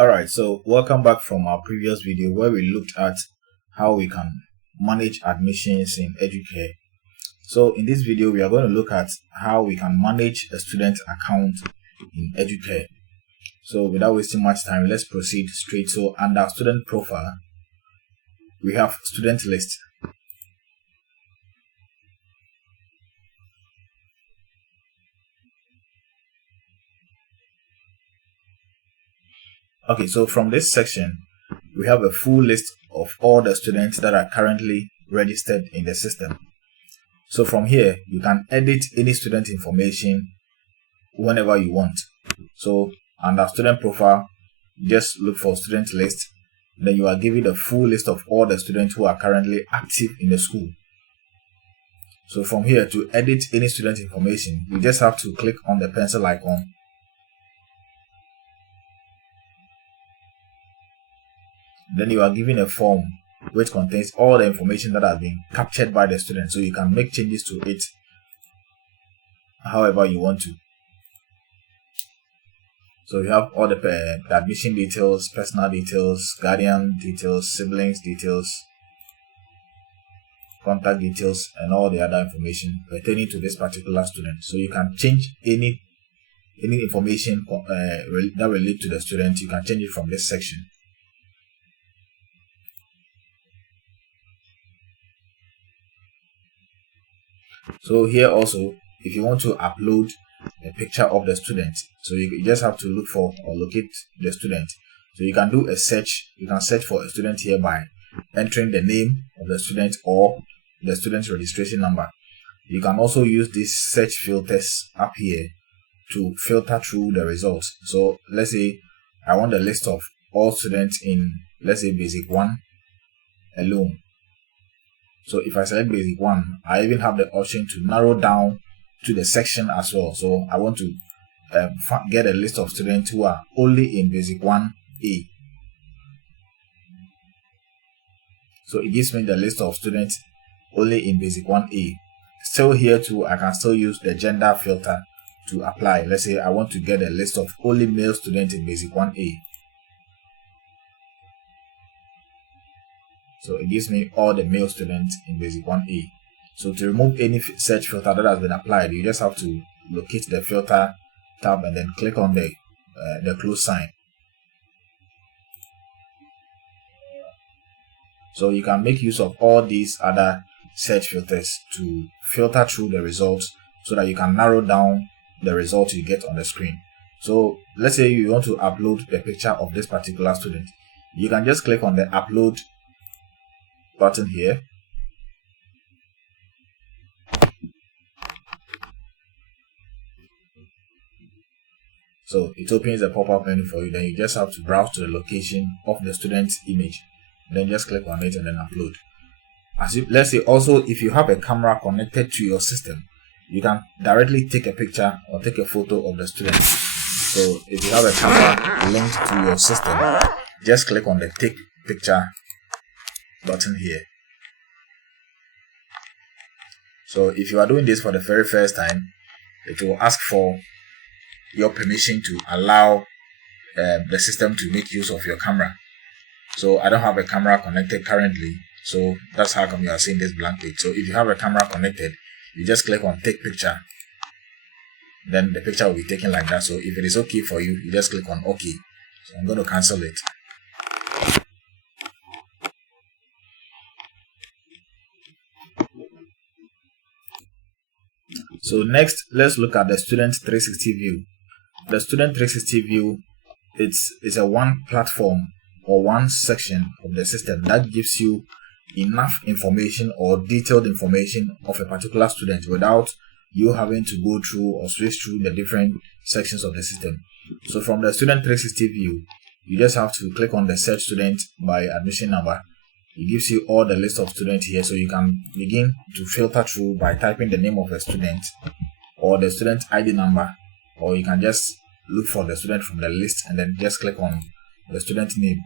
Alright, so welcome back from our previous video where we looked at how we can manage admissions in Educare. So in this video, we are going to look at how we can manage a student account in Educare. So without wasting much time, let's proceed straight. So under student profile, we have student list. Okay, so from this section, we have a full list of all the students that are currently registered in the system. So from here, you can edit any student information whenever you want. So under student profile, just look for student list. Then you are given the full list of all the students who are currently active in the school. So from here, to edit any student information, you just have to click on the pencil icon. Then you are given a form which contains all the information that has been captured by the student, so you can make changes to it however you want to. So you have all the admission details, personal details, guardian details, siblings details, contact details, and all the other information pertaining to this particular student. So you can change any information that relate to the student. You can change it from this section. So here also, if you want to upload a picture of the student, so you just have to look for or locate the student. So you can do a search. You can search for a student here by entering the name of the student or the student's registration number. You can also use these search filters up here to filter through the results. So let's say I want a list of all students in, let's say, basic 1 alone. So if I select basic 1, I even have the option to narrow down to the section as well. So I want to get a list of students who are only in basic 1A. So it gives me the list of students only in basic 1A. Still here too, I can still use the gender filter to apply. Let's say I want to get a list of only male students in basic 1A. So it gives me all the male students in basic 1A. So to remove any search filter that has been applied, you just have to locate the filter tab and then click on the close sign. So you can make use of all these other search filters to filter through the results so that you can narrow down the results you get on the screen. So let's say you want to upload the picture of this particular student. You can just click on the upload button here. So it opens a pop-up menu for you. Then you just have to browse to the location of the student's image. Then just click on it and then upload. Let's say also, if you have a camera connected to your system, you can directly take a picture or take a photo of the student. So if you have a camera linked to your system, just click on the take picture button here. So if you are doing this for the very first time, it will ask for your permission to allow the system to make use of your camera. So I don't have a camera connected currently, so that's how come you are seeing this blank page. So if you have a camera connected, you just click on take picture, then the picture will be taken like that. So if it is okay for you, you just click on OK. So I'm going to cancel it. So next, let's look at the Student 360 view. The Student 360 view, it's a one platform or one section of the system that gives you enough information or detailed information of a particular student without you having to go through or switch through the different sections of the system. So from the Student 360 view, you just have to click on the search student by admission number. It gives you all the list of students here, so you can begin to filter through by typing the name of the student or the student ID number, or you can just look for the student from the list and then just click on the student name.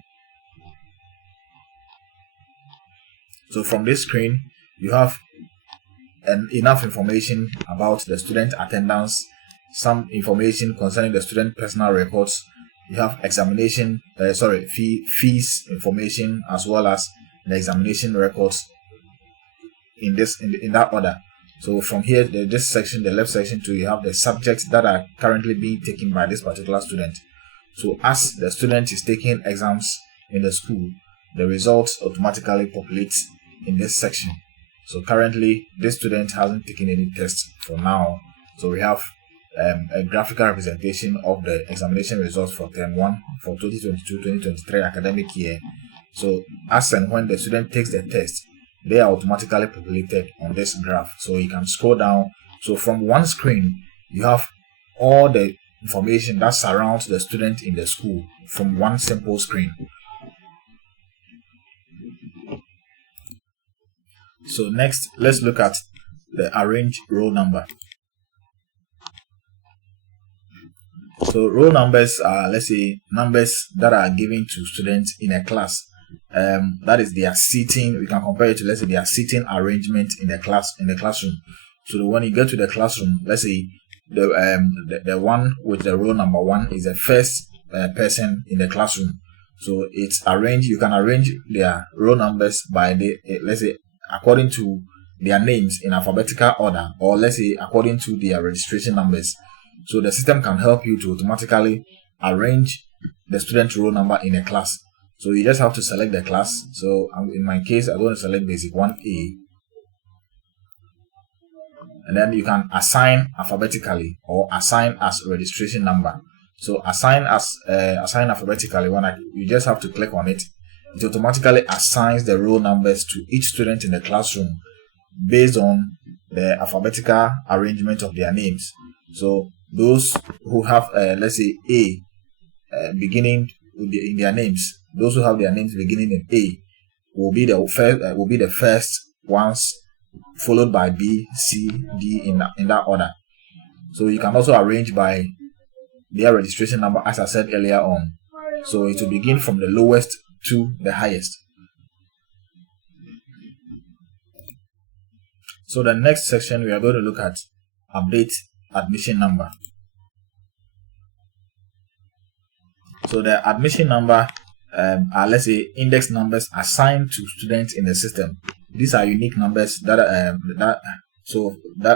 So from this screen, you have enough information about the student attendance, some information concerning the student personal records, you have examination, fees information, as well as the examination records in that order. So from here, this section, the left section too, you have the subjects that are currently being taken by this particular student. So as the student is taking exams in the school, the results automatically populate in this section. So currently, this student hasn't taken any tests for now. So we have a graphical representation of the examination results for Term 1 for 2022-2023 academic year. So as and when the student takes the test, they are automatically populated on this graph. So you can scroll down. So from one screen, you have all the information that surrounds the student in the school from one simple screen. So next, let's look at the arrange roll number. So roll numbers are, let's say, numbers that are given to students in a class. That is their seating. We can compare it to, let's say, their seating arrangement in the classroom. So when you get to the classroom, let's say the one with the roll number 1 is the first person in the classroom. So it's arranged. You can arrange their roll numbers by let's say, according to their names in alphabetical order, or let's say according to their registration numbers. So the system can help you to automatically arrange the student roll number in a class. So you just have to select the class. So in my case, I'm going to select basic 1A. And then you can assign alphabetically or assign as registration number. So assign alphabetically, you just have to click on it. It automatically assigns the roll numbers to each student in the classroom based on the alphabetical arrangement of their names. So those who have, let's say, A beginning in their names, those who have their names beginning in A will be the first ones, followed by B, C, D in that order. So you can also arrange by their registration number, as I said earlier on. So it will begin from the lowest to the highest. So the next section, we are going to look at update admission number. So the admission number are, let's say, index numbers assigned to students in the system. These are unique numbers that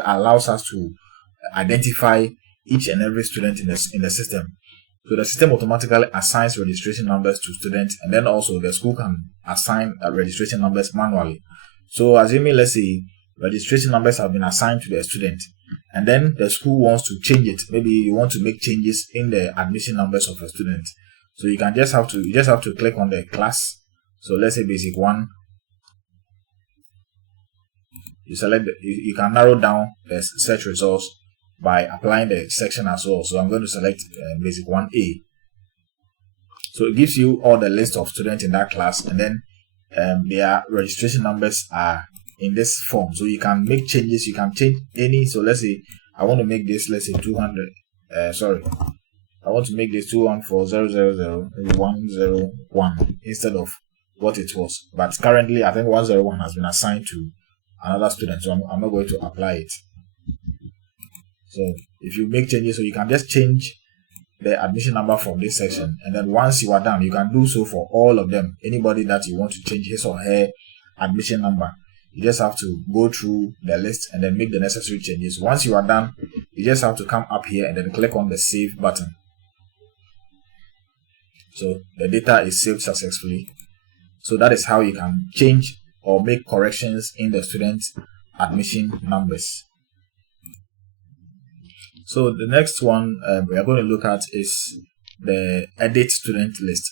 allows us to identify each and every student in the system. So the system automatically assigns registration numbers to students, and then also the school can assign registration numbers manually. So assuming, let's say, registration numbers have been assigned to the student, and then the school wants to change it. Maybe you want to make changes in the admission numbers of a student. So you just have to click on the class. So let's say basic 1. You select you can narrow down the search results by applying the section as well. So I'm going to select basic 1A. So it gives you all the list of students in that class, and then their registration numbers are in this form. So you can make changes. You can change any. So let's say I want to make this, let's say 200. I want to make this 214,000, maybe 101 instead of what it was. But currently, I think 101 has been assigned to another student, so I'm not going to apply it. So if you make changes, so you can just change the admission number from this section, and then once you are done, you can do so for all of them. Anybody that you want to change his or her admission number, you just have to go through the list and then make the necessary changes. Once you are done, you just have to come up here and then click on the save button. So the data is saved successfully. So that is how you can change or make corrections in the student admission numbers. So the next one we are going to look at is the edit student list.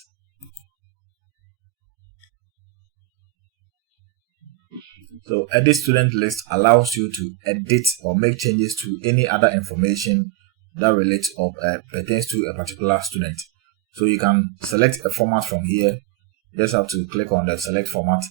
So edit student list allows you to edit or make changes to any other information that relates or pertains to a particular student. So you can select a format from here. You just have to click on the select format.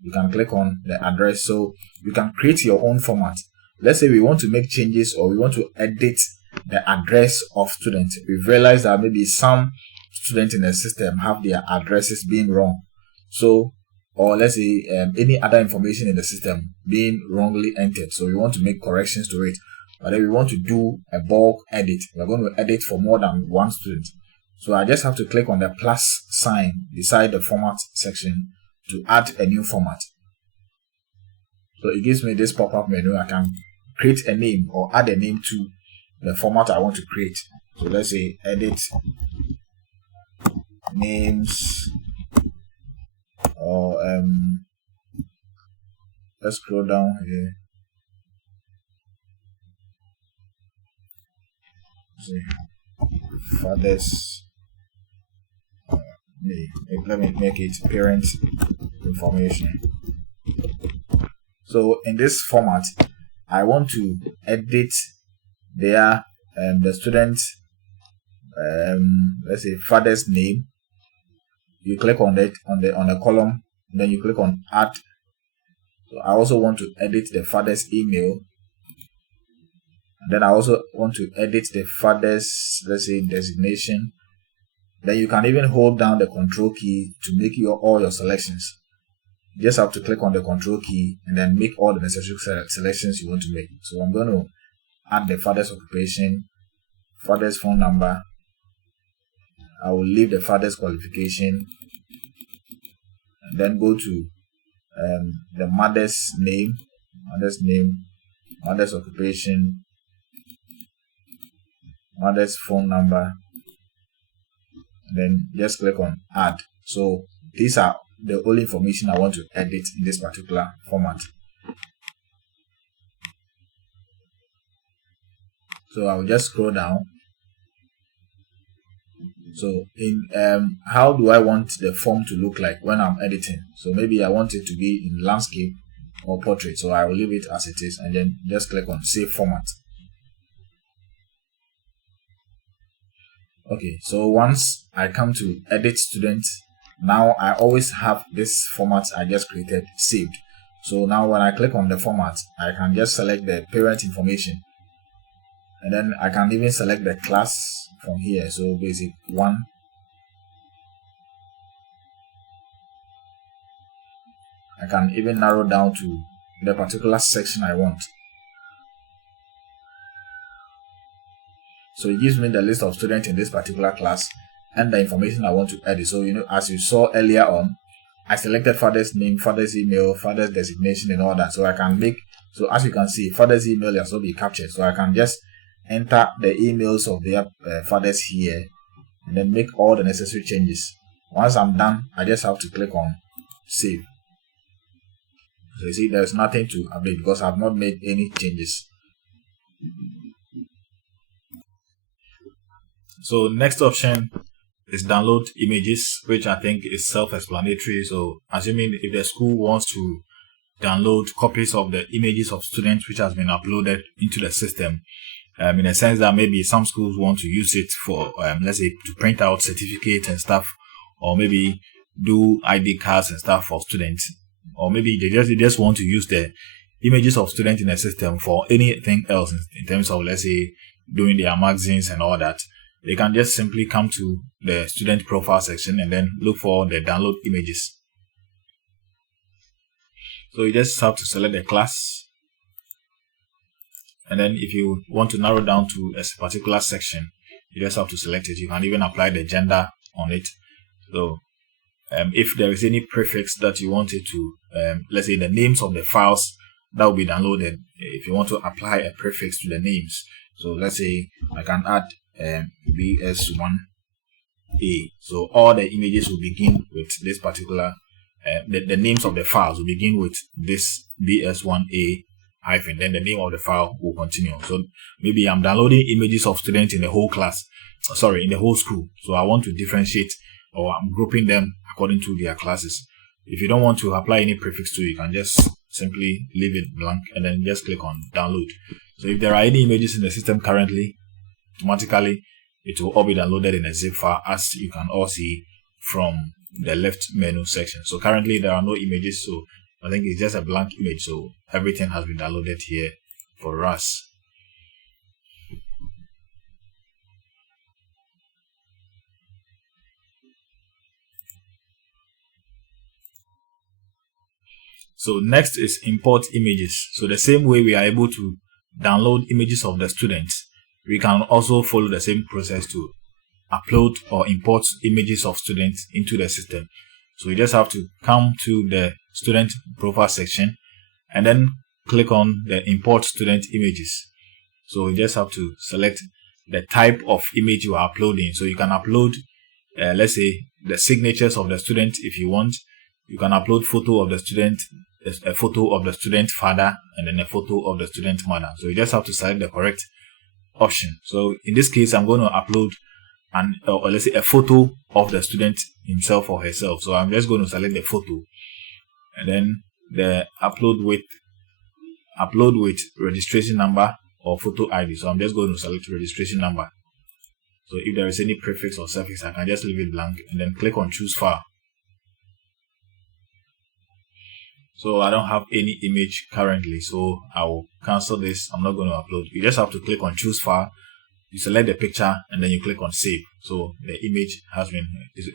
You can click on the address. So you can create your own format. Let's say we want to make changes or we want to edit the address of students. We've realized that maybe some students in the system have their addresses being wrong. So, or let's say any other information in the system being wrongly entered. So we want to make corrections to it. But then we want to do a bulk edit. We're going to edit for more than one student. So I just have to click on the plus sign beside the format section to add a new format. So it gives me this pop-up menu. I can create a name or add a name to the format I want to create. So let's say edit names, or let's scroll down here. See, father's name. Let me make it parent information. So in this format, I want to edit their the student let's say father's name. You click on it on the column, then you click on add. So I also want to edit the father's email, and then I also want to edit the father's, let's say, designation. Then you can even hold down the control key to make all your selections. You just have to click on the control key and then make all the necessary selections you want to make. So I'm going to add the father's occupation, father's phone number. I will leave the father's qualification, and then go to the mother's name, mother's occupation, mother's phone number, and then just click on add. So these are the only information I want to edit in this particular format. So I will just scroll down. So in how do I want the form to look like when I'm editing? So maybe I want it to be in landscape or portrait. So I will leave it as it is and then just click on save format. Okay, so once I come to edit student, now I always have this format I just created saved. So now when I click on the format, I can just select the parent information, and then I can even select the class from here. So basic 1. I can even narrow down to the particular section I want. So it gives me the list of students in this particular class and the information I want to edit. So, as you saw earlier on, I selected father's name, father's email, father's designation, and all that. So I can so as you can see, father's email has also been captured. So I can just enter the emails of their fathers here and then make all the necessary changes. Once I'm done, I just have to click on save. So you see, there's nothing to update because I've not made any changes. So next option is download images, which I think is self-explanatory. So assuming if the school wants to download copies of the images of students which has been uploaded into the system, in a sense that maybe some schools want to use it for, let's say, to print out certificates and stuff, or maybe do ID cards and stuff for students, or maybe they just want to use the images of students in the system for anything else in terms of, let's say, doing their magazines and all that. They can just simply come to the student profile section and then look for the download images. So you just have to select the class, and then if you want to narrow down to a particular section, you just have to select it. You can even apply the gender on it. So if there is any prefix that you want it to, let's say the names of the files that will be downloaded, if you want to apply a prefix to the names. So let's say I can add BS1A. So all the images will begin with this particular, the names of the files will begin with this BS1A hyphen, then the name of the file will continue. So maybe I'm downloading images of students in the whole class, in the whole school. So I want to differentiate, or I'm grouping them according to their classes. If you don't want to apply any prefix to it, you can just simply leave it blank and then just click on download. So if there are any images in the system currently, automatically it will all be downloaded in a zip file, as you can all see from the left menu section. So currently there are no images, so I think it's just a blank image. So everything has been downloaded here for us. So next is import images. So the same way we are able to download images of the students, we can also follow the same process to upload or import images of students into the system. So you just have to come to the student profile section and then click on the import student images. So you just have to select the type of image you are uploading. So you can upload, let's say, the signatures of the student if you want. You can upload photo of the student, a photo of the student father, and then a photo of the student mother. So you just have to select the correct option. So in this case, I'm going to upload or let's say a photo of the student himself or herself. So I'm just going to select the photo, and then the upload with registration number or photo ID. So I'm just going to select registration number. So if there is any prefix or suffix, I can just leave it blank and then click on choose file. So I don't have any image currently, so I will cancel this. I'm not going to upload. You just have to click on choose file. You select the picture and then you click on save. So the image has been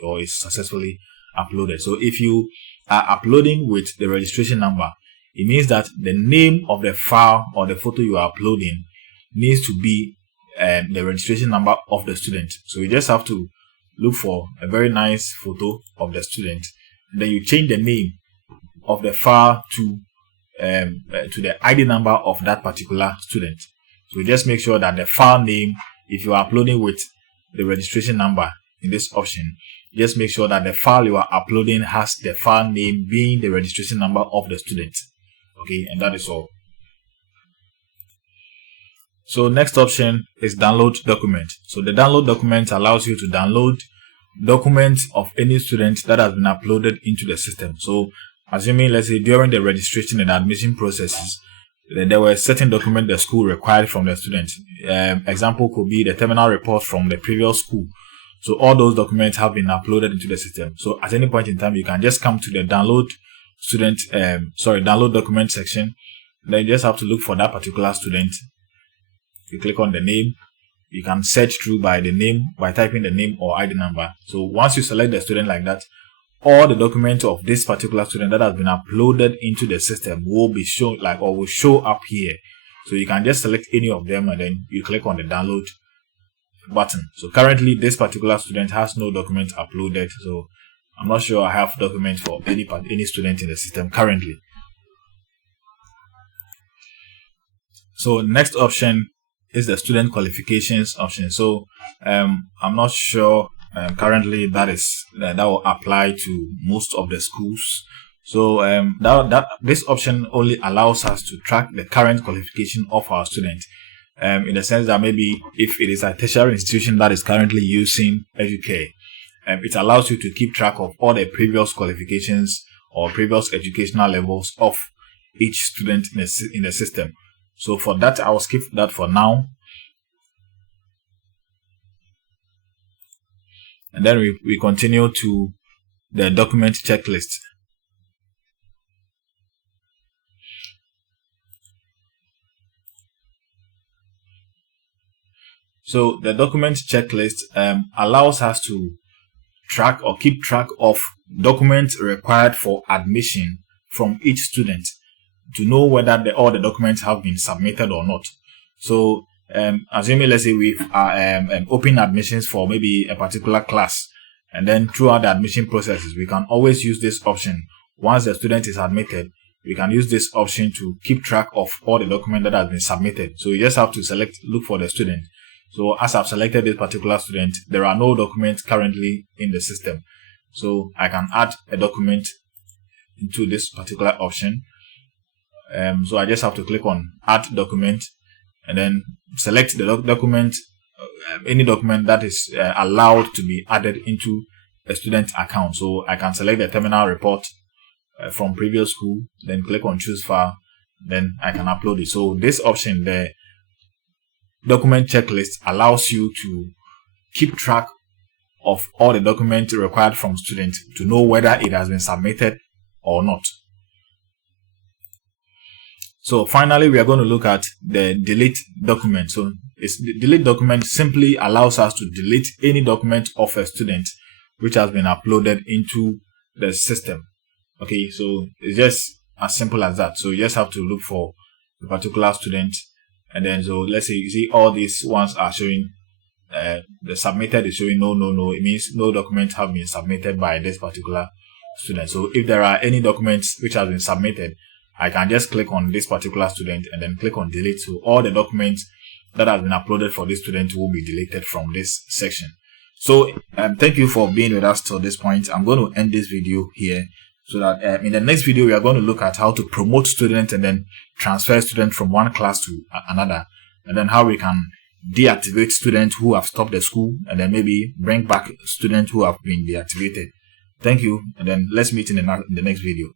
or is successfully uploaded. So if you are uploading with the registration number, it means that the name of the file or the photo you are uploading needs to be the registration number of the student. So you just have to look for a very nice photo of the student, and then you change the name of the file to the ID number of that particular student. So just make sure that the file name, if you are uploading with the registration number in this option, just make sure that the file you are uploading has the file name being the registration number of the student. Okay, and that is all. So next option is download document. So the download document allows you to download documents of any student that has been uploaded into the system. So assuming, let's say, during the registration and admission processes, there were certain documents the school required from the student. Example could be the terminal report from the previous school. So all those documents have been uploaded into the system. So at any point in time, you can just come to the download document section. Then you just have to look for that particular student. You click on the name. You can search through by the name, by typing the name or ID number. So once you select the student like that, all the documents of this particular student that has been uploaded into the system will be shown, will show up here. So you can just select any of them and then you click on the download button. So currently this particular student has no document uploaded. So I'm not sure I have documents for any student in the system currently. So next option is the student qualifications option. So I'm not sure currently that will apply to most of the schools. So this option only allows us to track the current qualification of our student, in the sense that maybe if it is a tertiary institution that is currently using Educare, it allows you to keep track of all the previous qualifications or previous educational levels of each student in the system. So for that, I will skip that for now. And then we continue to the document checklist. So the document checklist allows us to track or keep track of documents required for admission from each student to know whether all the documents have been submitted or not. So assuming, let's say, we are open admissions for maybe a particular class, and then throughout the admission processes, we can always use this option. Once the student is admitted, we can use this option to keep track of all the documents that has been submitted. So you just have to look for the student. So as I've selected this particular student, there are no documents currently in the system. So I can add a document into this particular option. So I just have to click on add document and then select the document, any document that is allowed to be added into a student account. So I can select the terminal report from previous school, then click on choose file, then I can upload it. So this option, the document checklist, allows you to keep track of all the documents required from students to know whether it has been submitted or not. So finally, we are going to look at the delete document. So the delete document simply allows us to delete any document of a student which has been uploaded into the system. Okay, so it's just as simple as that. So you just have to look for a particular student, and then so let's say you see all these ones are showing the submitted is showing no, it means no documents have been submitted by this particular student. So if there are any documents which have been submitted, I can just click on this particular student and then click on delete. So all the documents that have been uploaded for this student will be deleted from this section. So thank you for being with us till this point. I'm going to end this video here, so that in the next video we are going to look at how to promote students and then transfer students from one class to another, and then how we can deactivate students who have stopped the school and then maybe bring back students who have been deactivated. Thank you, and then let's meet in the next video.